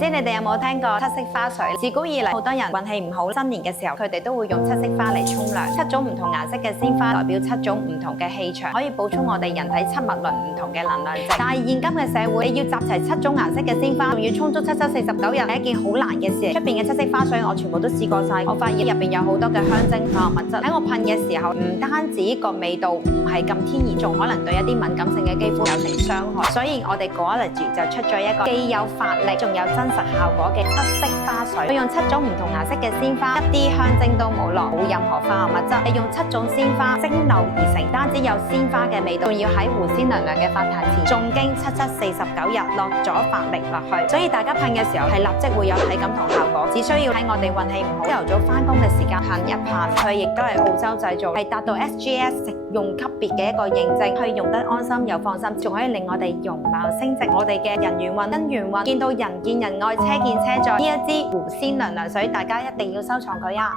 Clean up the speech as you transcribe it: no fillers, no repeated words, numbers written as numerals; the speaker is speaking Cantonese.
知你哋有冇聽過七色花水？自古以嚟，好多人運氣唔好，新年嘅時候佢哋都會用七色花嚟沖涼。7種唔同顏色嘅鮮花代表7種唔同嘅氣場，可以補充我哋人體7脈輪唔同嘅能量值。但係現今嘅社會，你要集齊7種顏色嘅鮮花，仲要沖足749日，係一件好難嘅事。出邊嘅七色花水我全部都試過晒，我發現入邊有好多嘅香精化學物質。喺我噴嘅時候，唔單止個味道唔係咁天然，仲可能對一啲敏感性嘅肌膚有成傷害。所以我哋 Goology 就出咗一個既有法力，仲有真實效果嘅7色花水。佢用7種唔同顏色嘅鮮花，一啲香精都冇落，冇任何化學物質，係用7種鮮花蒸餾而成。單止有鮮花嘅味道，仲要喺狐仙娘娘嘅法壇前誦經749日，落咗法力落去。所以大家噴嘅時候係立即會有體感同效果。只需要喺我哋運氣唔好，朝頭早返工嘅時間噴一噴。佢亦都係澳洲製造，係達到 SGS 食用級別嘅一個認證，可以用得安心又放心，仲可以令我哋容貌升值。我哋嘅人緣運、姻緣運，見到人見人愛，車見車載。呢一支狐仙娘娘水，大家一定要收藏佢啊！